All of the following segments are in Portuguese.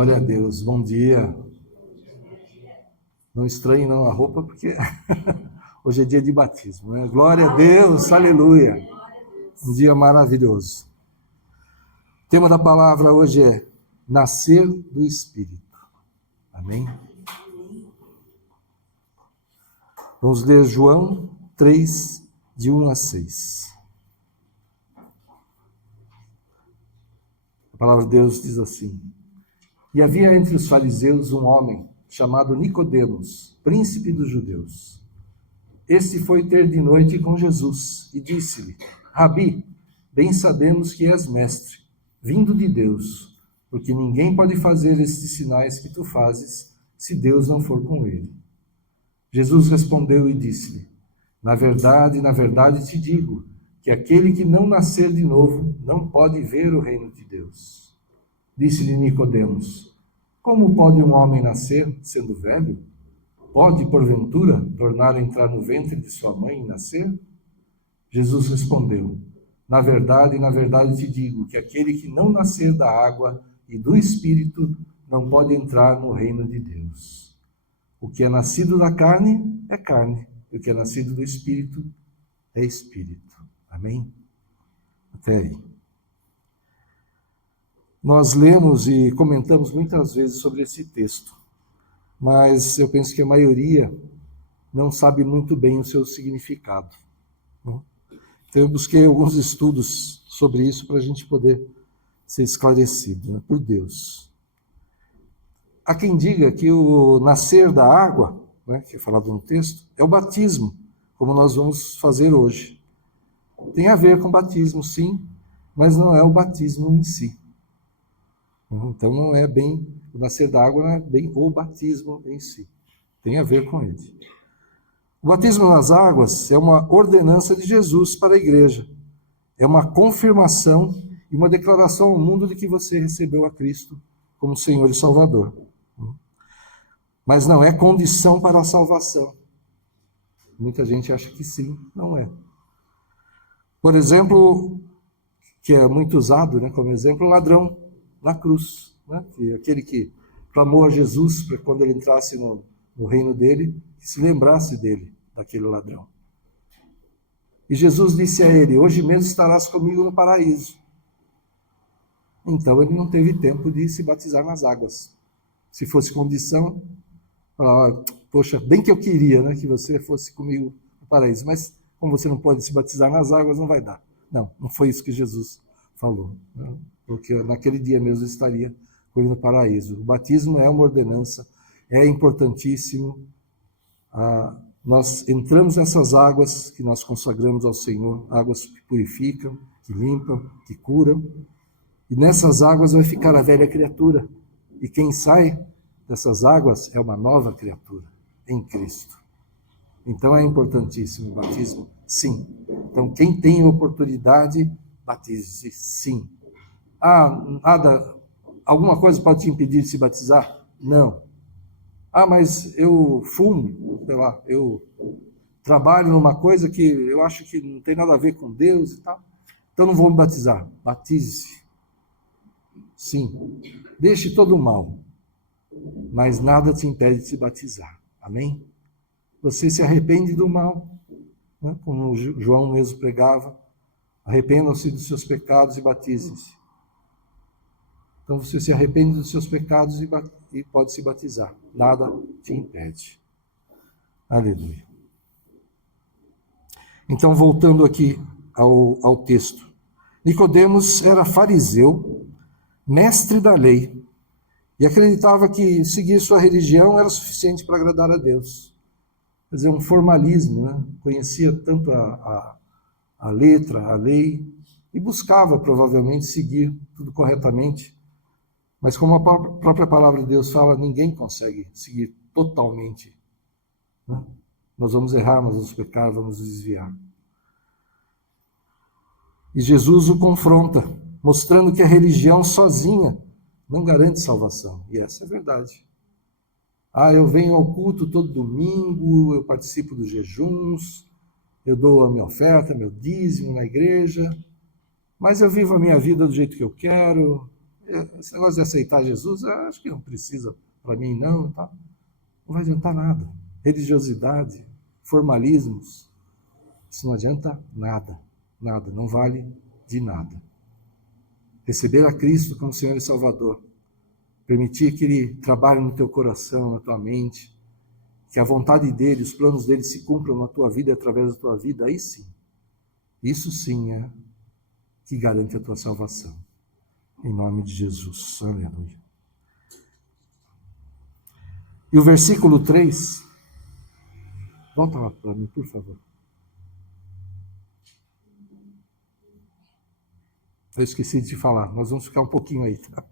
Glória a Deus, bom dia. Não estranhe não a roupa, porque hoje é dia de batismo, né? Glória a Deus, aleluia. Um dia maravilhoso. O tema da palavra hoje é nascer do Espírito. Amém? Vamos ler João 3, de 1 a 6. A palavra de Deus diz assim: E havia entre os fariseus um homem chamado Nicodemos, príncipe dos judeus. Este foi ter de noite com Jesus e disse-lhe: Rabi, bem sabemos que és mestre, vindo de Deus, porque ninguém pode fazer estes sinais que tu fazes, se Deus não for com ele. Jesus respondeu e disse-lhe: na verdade te digo, que aquele que não nascer de novo não pode ver o reino de Deus. Disse-lhe Nicodemos: como pode um homem nascer sendo velho? Pode, porventura, tornar a entrar no ventre de sua mãe e nascer? Jesus respondeu: na verdade te digo, que aquele que não nascer da água e do Espírito não pode entrar no reino de Deus. O que é nascido da carne é carne, e o que é nascido do Espírito é Espírito. Amém? Até aí. Nós lemos e comentamos muitas vezes sobre esse texto, mas eu penso que a maioria não sabe muito bem o seu significado. Então eu busquei alguns estudos sobre isso para a gente poder ser esclarecido, né, por Deus. Há quem diga que o nascer da água, né, que é falado no texto, é o batismo, como nós vamos fazer hoje. Tem a ver com batismo, sim, mas não é o batismo em si. Então não é bem, o nascer da água não é bem o batismo em si. Tem a ver com ele. O batismo nas águas é uma ordenança de Jesus para a igreja. É uma confirmação e uma declaração ao mundo de que você recebeu a Cristo como Senhor e Salvador. Mas não é condição para a salvação. Muita gente acha que sim, não é. Por exemplo, que é muito usado, né, como exemplo, o ladrão na cruz, né? Que aquele que clamou a Jesus para quando ele entrasse no reino dele, que se lembrasse dele, daquele ladrão. E Jesus disse a ele: hoje mesmo estarás comigo no paraíso. Então ele não teve tempo de se batizar nas águas. Se fosse condição, poxa, bem que eu queria, né, que você fosse comigo no paraíso, mas como você não pode se batizar nas águas, não vai dar. Não foi isso que Jesus falou, né? Porque naquele dia mesmo estaria com ele no paraíso. O batismo é uma ordenança, é importantíssimo. Nós entramos nessas águas que nós consagramos ao Senhor, águas que purificam, que limpam, que curam, e nessas águas vai ficar a velha criatura, e quem sai dessas águas é uma nova criatura em Cristo. Então é importantíssimo o batismo, sim. Então quem tem oportunidade, batize-se, sim. Alguma coisa pode te impedir de se batizar? Não. Mas eu fumo, sei lá, eu trabalho numa coisa que eu acho que não tem nada a ver com Deus e tal, então não vou me batizar. Batize-se. Sim. Deixe todo o mal, mas nada te impede de se batizar. Amém? Você se arrepende do mal, né? Como João mesmo pregava: arrependam-se dos seus pecados e batizem-se. Então você se arrepende dos seus pecados e pode se batizar. Nada te impede. Aleluia. Então, voltando aqui ao texto. Nicodemos era fariseu, mestre da lei, e acreditava que seguir sua religião era suficiente para agradar a Deus. Quer dizer, um formalismo, né? Conhecia tanto a letra, a lei, e buscava provavelmente seguir tudo corretamente. Mas como a própria palavra de Deus fala, ninguém consegue seguir totalmente, né? Nós vamos errar, nós vamos pecar, vamos desviar. E Jesus o confronta, mostrando que a religião sozinha não garante salvação. E essa é a verdade. Eu venho ao culto todo domingo, eu participo dos jejuns, eu dou a minha oferta, meu dízimo na igreja, mas eu vivo a minha vida do jeito que eu quero. esse negócio de aceitar Jesus, eu acho que não precisa para mim não, tá? Não vai adiantar nada. Religiosidade, formalismos, isso não adianta nada, nada, não vale de nada. Receber a Cristo como Senhor e Salvador, permitir que Ele trabalhe no teu coração, na tua mente, que a vontade dEle, os planos dEle se cumpram na tua vida e através da tua vida, aí sim, isso sim é que garante a tua salvação. Em nome de Jesus, aleluia. E o versículo 3, volta lá para mim, por favor. Eu esqueci de te falar, nós vamos ficar um pouquinho aí, tá?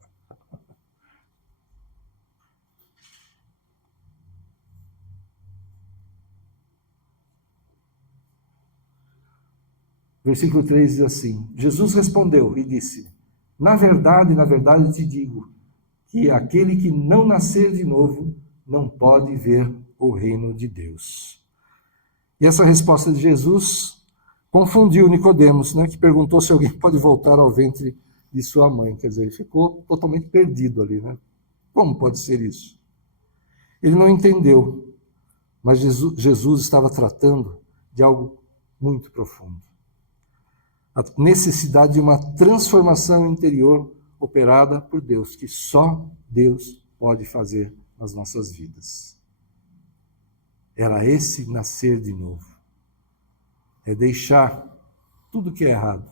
Versículo 3 diz assim: Jesus respondeu e disse: na verdade te digo, que aquele que não nascer de novo não pode ver o reino de Deus. E essa resposta de Jesus confundiu Nicodemos, né, que perguntou se alguém pode voltar ao ventre de sua mãe. Quer dizer, ele ficou totalmente perdido ali, né? Como pode ser isso? Ele não entendeu, mas Jesus estava tratando de algo muito profundo. A necessidade de uma transformação interior operada por Deus, que só Deus pode fazer nas nossas vidas. Era esse nascer de novo. É deixar tudo que é errado,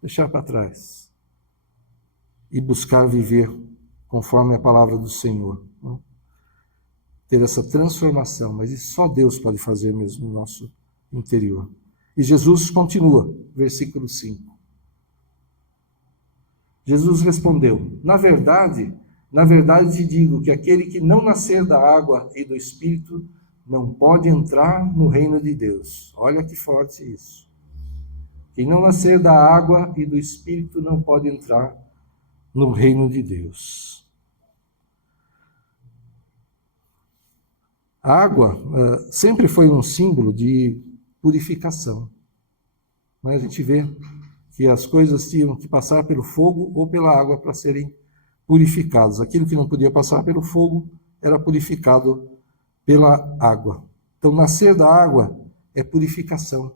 deixar para trás e buscar viver conforme a palavra do Senhor. Né? Ter essa transformação, mas isso só Deus pode fazer mesmo no nosso interior. E Jesus continua, versículo 5. Jesus respondeu: na verdade te digo que aquele que não nascer da água e do Espírito não pode entrar no reino de Deus. Olha que forte isso. Quem não nascer da água e do Espírito não pode entrar no reino de Deus. A água sempre foi um símbolo de purificação. Mas a gente vê que as coisas tinham que passar pelo fogo ou pela água para serem purificadas. Aquilo que não podia passar pelo fogo era purificado pela água. Então, nascer da água é purificação,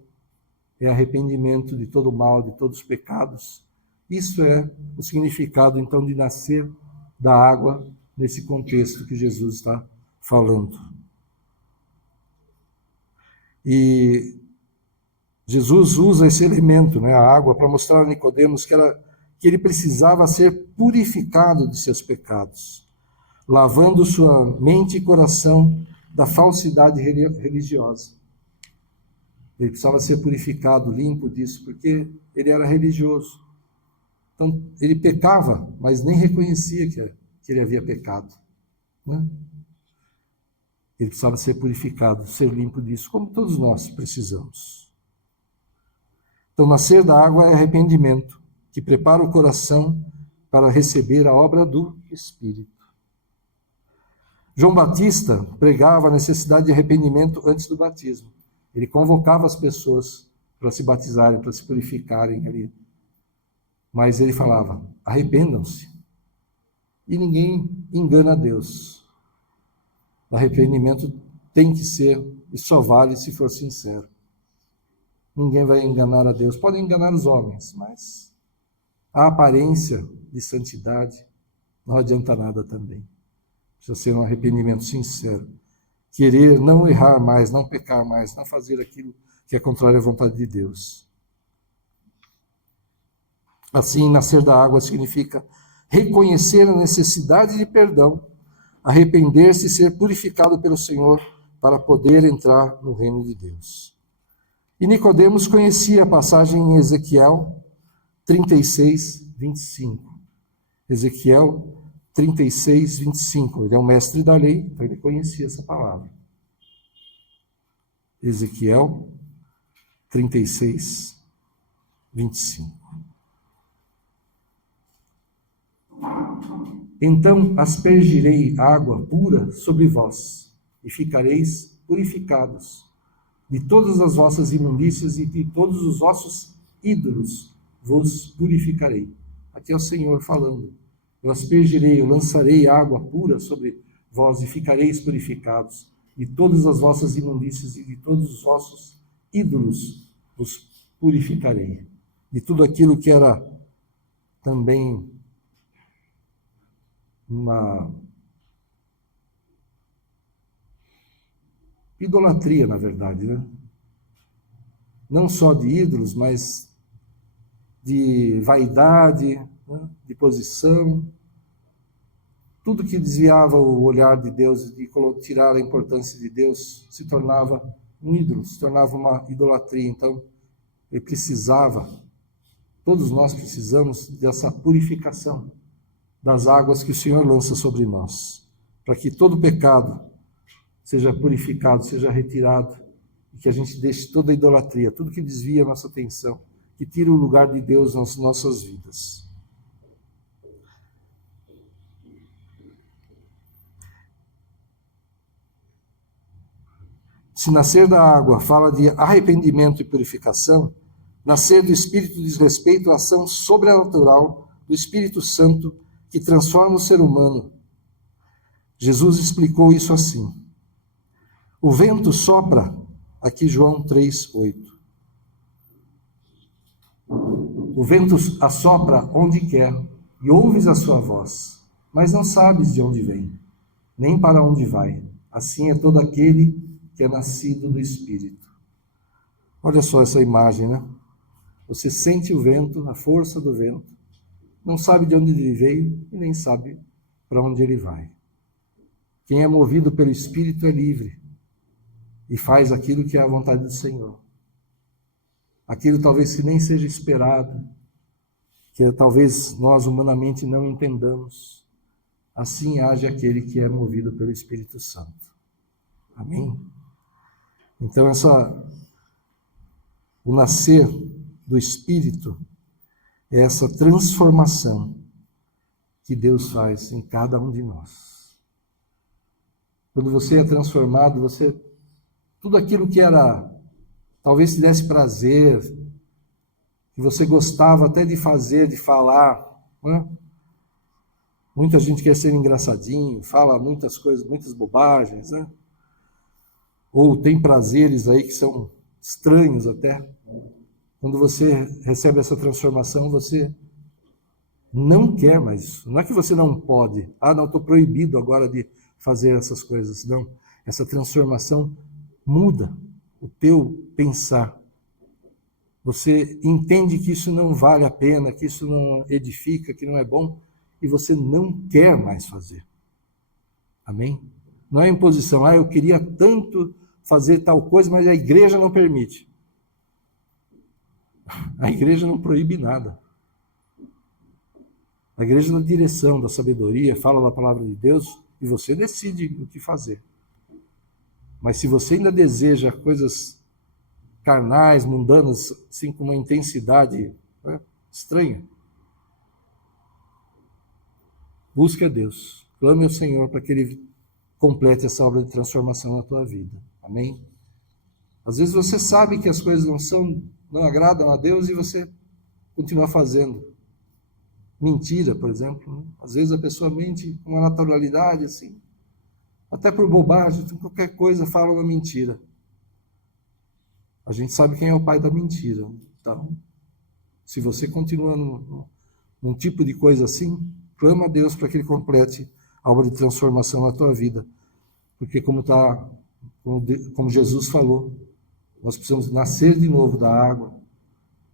é arrependimento de todo o mal, de todos os pecados. Isso é o significado, então, de nascer da água nesse contexto que Jesus está falando. E Jesus usa esse elemento, né, a água, para mostrar a Nicodemos que ele precisava ser purificado de seus pecados, lavando sua mente e coração da falsidade religiosa. Ele precisava ser purificado, limpo disso, porque ele era religioso. Então, ele pecava, mas nem reconhecia que ele havia pecado. Né? Ele precisava ser purificado, ser limpo disso, como todos nós precisamos. Então, nascer da água é arrependimento, que prepara o coração para receber a obra do Espírito. João Batista pregava a necessidade de arrependimento antes do batismo. Ele convocava as pessoas para se batizarem, para se purificarem ali. Mas ele falava: arrependam-se. E ninguém engana a Deus. O arrependimento tem que ser, e só vale se for sincero. Ninguém vai enganar a Deus. Podem enganar os homens, mas a aparência de santidade não adianta nada também. Precisa ser um arrependimento sincero. Querer não errar mais, não pecar mais, não fazer aquilo que é contrário à vontade de Deus. Assim, nascer da água significa reconhecer a necessidade de perdão, arrepender-se e ser purificado pelo Senhor para poder entrar no reino de Deus. E Nicodemos conhecia a passagem em Ezequiel 36, 25. Ezequiel 36, 25. Ele é um mestre da lei, então ele conhecia essa palavra. Ezequiel 36, 25. Então aspergirei água pura sobre vós, e ficareis purificados. De todas as vossas imundícias e de todos os vossos ídolos vos purificarei. Aqui é o Senhor falando Eu aspergirei, eu lançarei água pura sobre vós e ficareis purificados. De todas as vossas imundícias e de todos os vossos ídolos os purificarei. De tudo aquilo que era também uma idolatria, na verdade, né? Não só de ídolos, mas de vaidade, né? De posição, tudo que desviava o olhar de Deus e tirar a importância de Deus se tornava um ídolo, se tornava uma idolatria. Então, ele precisava, todos nós precisamos dessa purificação das águas que o Senhor lança sobre nós, para que todo pecado seja purificado, seja retirado, e que a gente deixe toda a idolatria, tudo que desvia a nossa atenção, que tira o lugar de Deus nas nossas vidas. Se nascer da água fala de arrependimento e purificação, nascer do Espírito diz respeito à ação sobrenatural do Espírito Santo que transforma o ser humano. Jesus explicou isso assim. O vento sopra, aqui João 3:8. O vento assopra onde quer e ouves a sua voz, mas não sabes de onde vem, nem para onde vai. Assim é todo aquele que é nascido do Espírito. Olha só essa imagem, né? Você sente o vento, a força do vento, não sabe de onde ele veio e nem sabe para onde ele vai. Quem é movido pelo Espírito é livre e faz aquilo que é a vontade do Senhor. Aquilo talvez que nem seja esperado, que talvez nós humanamente não entendamos. Assim age aquele que é movido pelo Espírito Santo. Amém? Então, o nascer do Espírito é essa transformação que Deus faz em cada um de nós. Quando você é transformado, tudo aquilo que era, talvez te desse prazer, que você gostava até de fazer, de falar, né? Muita gente quer ser engraçadinho, fala muitas coisas, muitas bobagens, né? Ou tem prazeres aí que são estranhos até. Quando você recebe essa transformação, você não quer mais isso. Não é que você não pode. Não, estou proibido agora de fazer essas coisas. Não. Essa transformação muda o teu pensar. Você entende que isso não vale a pena, que isso não edifica, que não é bom, e você não quer mais fazer. Amém? Não é imposição. Eu queria tanto fazer tal coisa, mas a igreja não permite. A igreja não proíbe nada. A igreja dá direção, da sabedoria, fala da palavra de Deus e você decide o que fazer. Mas se você ainda deseja coisas carnais, mundanas, assim com uma intensidade, né, estranha, busque a Deus. Clame ao Senhor para que Ele complete essa obra de transformação na tua vida. Amém? Às vezes você sabe que as coisas não agradam a Deus e você continua fazendo. Mentira, por exemplo. Às vezes a pessoa mente com uma naturalidade assim, até por bobagem, qualquer coisa fala uma mentira. A gente sabe quem é o pai da mentira. Então, se você continua num tipo de coisa assim, clama a Deus para que Ele complete a obra de transformação na tua vida. Porque como Jesus falou, nós precisamos nascer de novo da água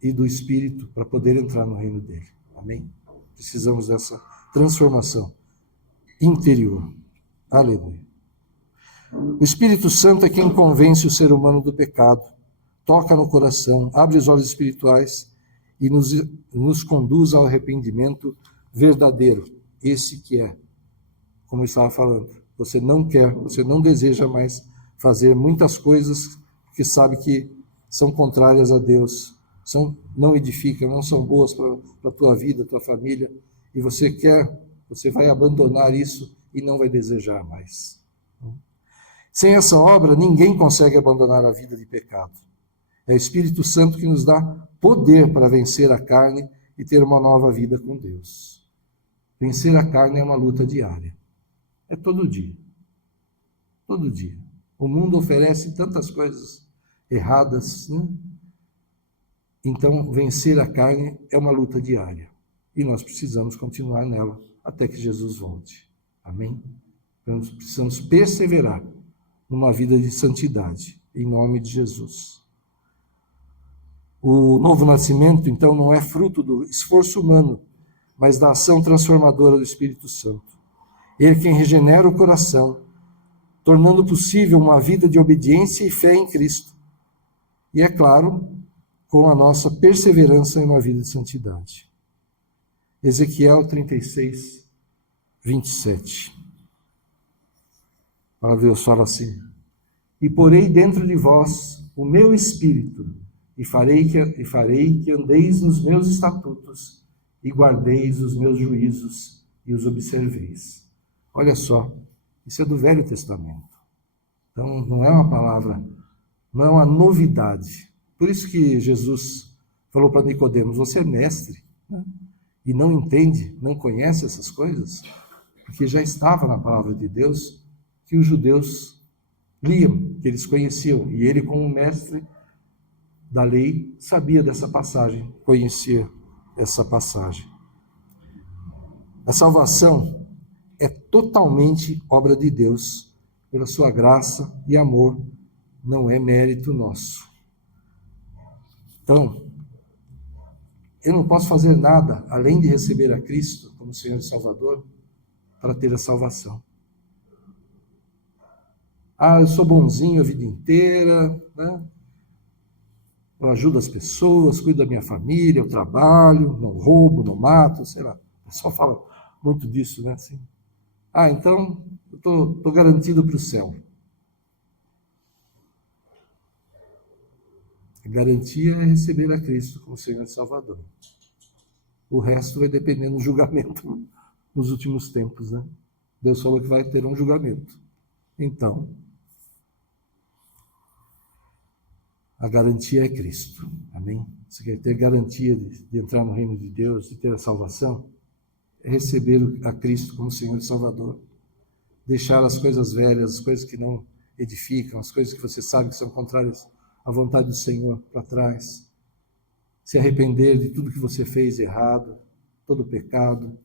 e do Espírito para poder entrar no reino dele. Amém? Precisamos dessa transformação interior. Aleluia. O Espírito Santo é quem convence o ser humano do pecado, toca no coração, abre os olhos espirituais e nos conduz ao arrependimento verdadeiro. Esse que é, como eu estava falando, você não quer, você não deseja mais fazer muitas coisas que sabe que são contrárias a Deus, não edificam, não são boas para a tua vida, tua família, e você vai abandonar isso e não vai desejar mais. Sem essa obra, ninguém consegue abandonar a vida de pecado. É o Espírito Santo que nos dá poder para vencer a carne e ter uma nova vida com Deus. Vencer a carne é uma luta diária. É todo dia. Todo dia. O mundo oferece tantas coisas erradas, né? Então, vencer a carne é uma luta diária. E nós precisamos continuar nela até que Jesus volte. Amém? Nós precisamos perseverar numa vida de santidade, em nome de Jesus. O novo nascimento, então, não é fruto do esforço humano, mas da ação transformadora do Espírito Santo. Ele quem regenera o coração, tornando possível uma vida de obediência e fé em Cristo. E, é claro, com a nossa perseverança em uma vida de santidade. Ezequiel 36, 27. A palavra de Deus fala assim: e porei dentro de vós o meu espírito, e farei que andeis nos meus estatutos, e guardeis os meus juízos, e os observeis. Olha só, isso é do Velho Testamento. Então, não é uma palavra, não é uma novidade. Por isso que Jesus falou para Nicodemos: você é mestre, né? E não entende, não conhece essas coisas, porque já estava na palavra de Deus que os judeus liam, que eles conheciam, e ele, como mestre da lei, sabia dessa passagem, conhecia essa passagem. A salvação é totalmente obra de Deus, pela sua graça e amor, não é mérito nosso. Então, eu não posso fazer nada além de receber a Cristo como Senhor e Salvador para ter a salvação. Ah, eu sou bonzinho a vida inteira, né? Eu ajudo as pessoas, cuido da minha família, eu trabalho, não roubo, não mato, sei lá. O pessoal fala muito disso, né? Assim, ah, então eu estou garantido para o céu. A garantia é receber a Cristo como Senhor e Salvador. O resto vai depender do julgamento nos últimos tempos, né? Deus falou que vai ter um julgamento. Então, a garantia é Cristo. Amém? Você quer ter garantia de entrar no reino de Deus, de ter a salvação? É receber a Cristo como Senhor e Salvador. Deixar as coisas velhas, as coisas que não edificam, as coisas que você sabe que são contrárias à vontade do Senhor para trás. Se arrepender de tudo que você fez errado, todo pecado,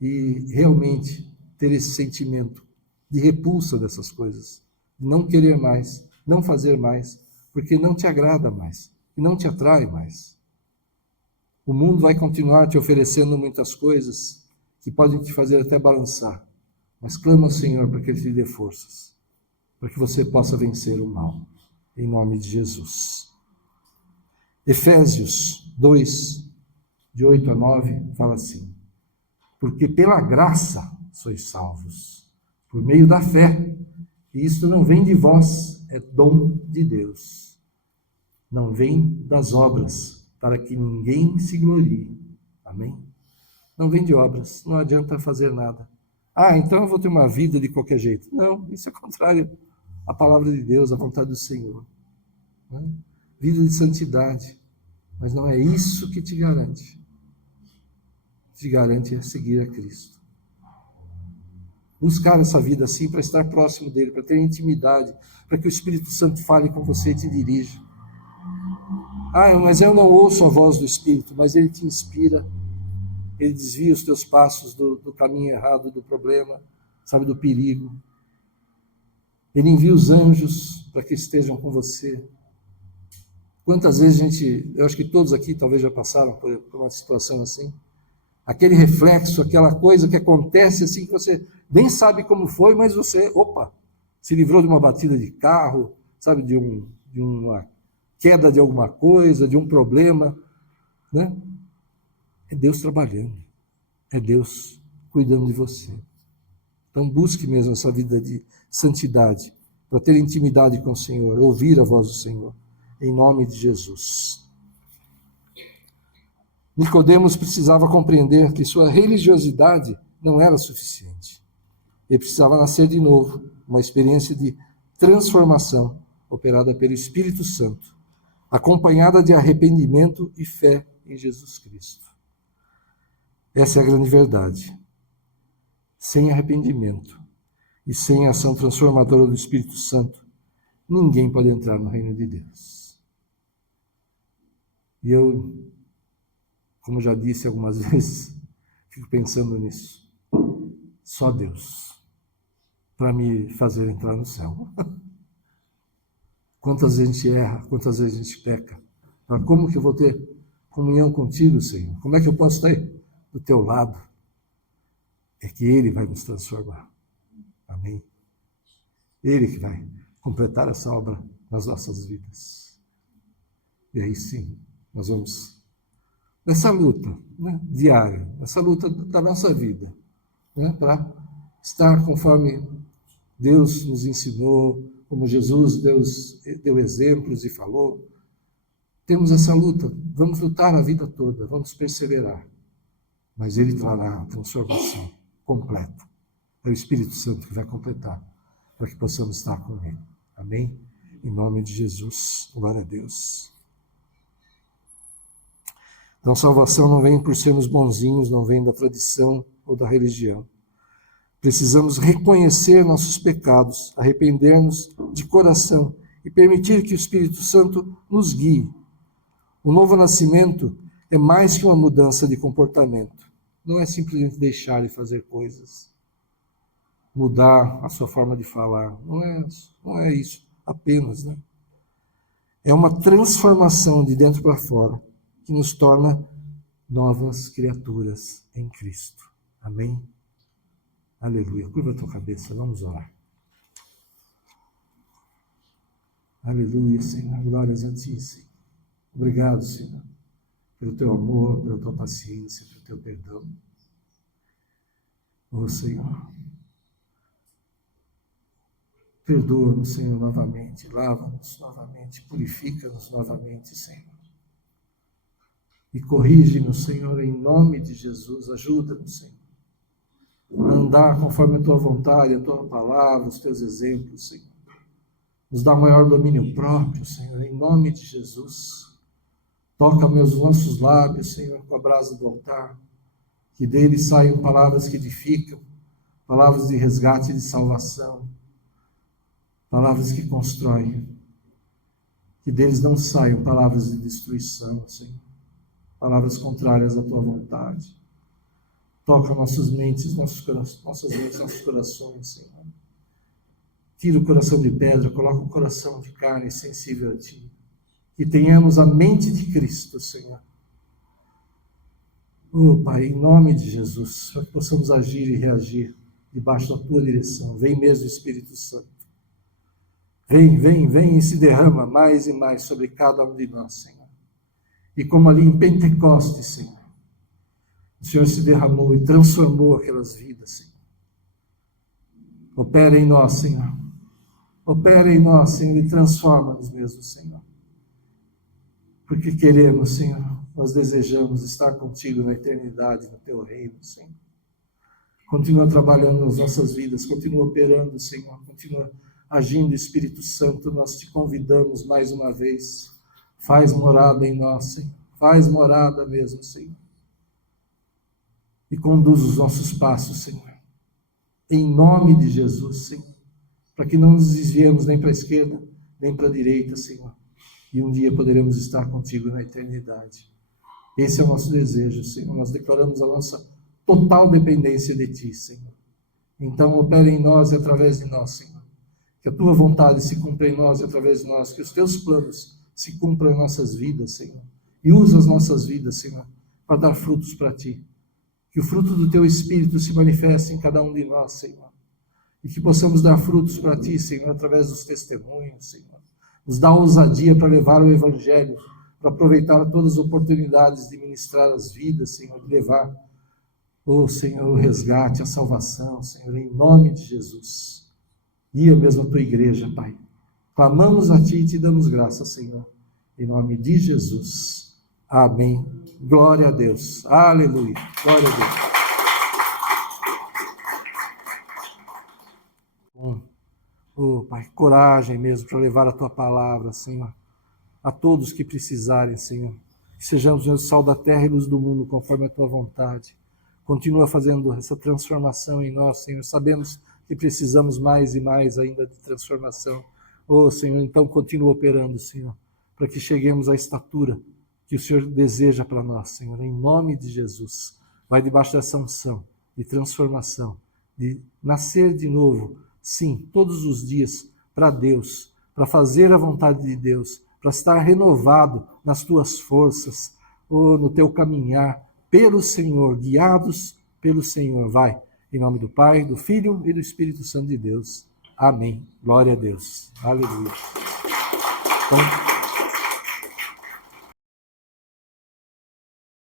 e realmente ter esse sentimento de repulsa dessas coisas, de não querer mais, não fazer mais, porque não te agrada mais, e não te atrai mais. O mundo vai continuar te oferecendo muitas coisas que podem te fazer até balançar, mas clama ao Senhor para que Ele te dê forças, para que você possa vencer o mal, em nome de Jesus. Efésios 2, de 8 a 9, fala assim: porque pela graça sois salvos, por meio da fé, e isto não vem de vós, é dom de Deus. Não vem das obras, para que ninguém se glorie. Amém? Não vem de obras, não adianta fazer nada. Ah, então eu vou ter uma vida de qualquer jeito. Não, isso é contrário à palavra de Deus, à vontade do Senhor. Né? Vida de santidade. Mas não é isso que te garante. O que te garante é seguir a Cristo. Buscar essa vida assim para estar próximo dele, para ter intimidade, para que o Espírito Santo fale com você e te dirija. Ah, mas eu não ouço a voz do Espírito, mas ele te inspira, ele desvia os teus passos do caminho errado, do problema, sabe, do perigo. Ele envia os anjos para que estejam com você. Quantas vezes eu acho que todos aqui talvez já passaram por uma situação assim, aquele reflexo, aquela coisa que acontece assim, que você nem sabe como foi, mas você, se livrou de uma batida de carro, sabe, de uma queda de alguma coisa, de um problema, né? É Deus trabalhando, é Deus cuidando de você. Então busque mesmo essa vida de santidade, para ter intimidade com o Senhor, ouvir a voz do Senhor, em nome de Jesus. Nicodemos precisava compreender que sua religiosidade não era suficiente. Ele precisava nascer de novo, uma experiência de transformação operada pelo Espírito Santo, acompanhada de arrependimento e fé em Jesus Cristo. Essa é a grande verdade. sem arrependimento e sem a ação transformadora do Espírito Santo, ninguém pode entrar no reino de Deus. E eu, como já disse algumas vezes, fico pensando nisso. Só Deus para me fazer entrar no céu. Quantas vezes a gente erra, quantas vezes a gente peca. Mas como que eu vou ter comunhão contigo, Senhor? Como é que eu posso estar aí do teu lado? É que Ele vai nos transformar. Amém? Ele que vai completar essa obra nas nossas vidas. E aí sim, nós vamos nessa luta, né, diária, nessa luta da nossa vida, né, para estar conforme Deus nos ensinou, como Jesus deu exemplos e falou. Temos essa luta, vamos lutar a vida toda, vamos perseverar, mas Ele trará a transformação completa. É o Espírito Santo que vai completar, para que possamos estar com Ele. Amém? Em nome de Jesus, glória a Deus. Então, salvação não vem por sermos bonzinhos, não vem da tradição ou da religião. Precisamos reconhecer nossos pecados, arrepender-nos de coração e permitir que o Espírito Santo nos guie. O novo nascimento é mais que uma mudança de comportamento. Não é simplesmente deixar de fazer coisas, mudar a sua forma de falar. Não é isso apenas, né? É uma transformação de dentro para fora que nos torna novas criaturas em Cristo. Amém? Aleluia. Curva a tua cabeça, vamos orar. Aleluia, Senhor. Glórias a Ti, Senhor. Obrigado, Senhor, pelo Teu amor, pela Tua paciência, pelo Teu perdão. Oh, Senhor, perdoa-nos, Senhor, novamente. Lava-nos novamente. Purifica-nos novamente, Senhor. E corrige-nos, Senhor, em nome de Jesus. Ajuda-nos, Senhor, a andar conforme a Tua vontade, a Tua palavra, os Teus exemplos, Senhor. Nos dá maior domínio próprio, Senhor, em nome de Jesus. Toca meus nossos lábios, Senhor, com a brasa do altar. Que deles saiam palavras que edificam, palavras de resgate e de salvação, palavras que constroem. Que deles não saiam palavras de destruição, Senhor. Palavras contrárias à Tua vontade. Toca nossas mentes, nossos corações, Senhor. Tira o coração de pedra, coloca o coração de carne sensível a Ti. Que tenhamos a mente de Cristo, Senhor. Oh, Pai, em nome de Jesus, para que possamos agir e reagir debaixo da Tua direção. Vem mesmo, Espírito Santo. Vem e se derrama mais e mais sobre cada um de nós, Senhor. E como ali em Pentecostes, Senhor, o Senhor se derramou e transformou aquelas vidas, Senhor. Opera em nós, Senhor. Opera em nós, Senhor, e transforma-nos mesmo, Senhor. Porque queremos, Senhor, nós desejamos estar contigo na eternidade, no Teu reino, Senhor. Continua trabalhando nas nossas vidas, continua operando, Senhor, continua agindo, Espírito Santo, nós te convidamos mais uma vez. Faz morada em nós, Senhor. Faz morada mesmo, Senhor. E conduz os nossos passos, Senhor. Em nome de Jesus, Senhor. Para que não nos desviemos nem para a esquerda, nem para a direita, Senhor. E um dia poderemos estar contigo na eternidade. Esse é o nosso desejo, Senhor. Nós declaramos a nossa total dependência de Ti, Senhor. Então, opera em nós e através de nós, Senhor. Que a Tua vontade se cumpra em nós e através de nós. Que os Teus planos se cumpram em nossas vidas, Senhor. E usa as nossas vidas, Senhor, para dar frutos para Ti. Que o fruto do Teu Espírito se manifeste em cada um de nós, Senhor. E que possamos dar frutos para Ti, Senhor, através dos testemunhos, Senhor. Nos dá ousadia para levar o Evangelho, para aproveitar todas as oportunidades de ministrar as vidas, Senhor, de levar, Senhor, o resgate, a salvação, Senhor, em nome de Jesus. Guia mesmo a Tua igreja, Pai. Clamamos a Ti e Te damos graça, Senhor, em nome de Jesus. Amém. Glória a Deus. Aleluia. Glória a Deus. Pai, coragem mesmo para levar a Tua palavra, Senhor, a todos que precisarem, Senhor. Que sejamos o sal da terra e luz do mundo, conforme a Tua vontade. Continua fazendo essa transformação em nós, Senhor. Sabemos que precisamos mais e mais ainda de transformação. Oh, Senhor, então continua operando, Senhor, para que cheguemos à estatura que o Senhor deseja para nós, Senhor, em nome de Jesus. Vai debaixo dessa unção de transformação, de nascer de novo, sim, todos os dias, para Deus, para fazer a vontade de Deus, para estar renovado nas tuas forças, ou no teu caminhar, pelo Senhor, guiados pelo Senhor. Vai, em nome do Pai, do Filho e do Espírito Santo de Deus. Amém. Glória a Deus. Aleluia. Então,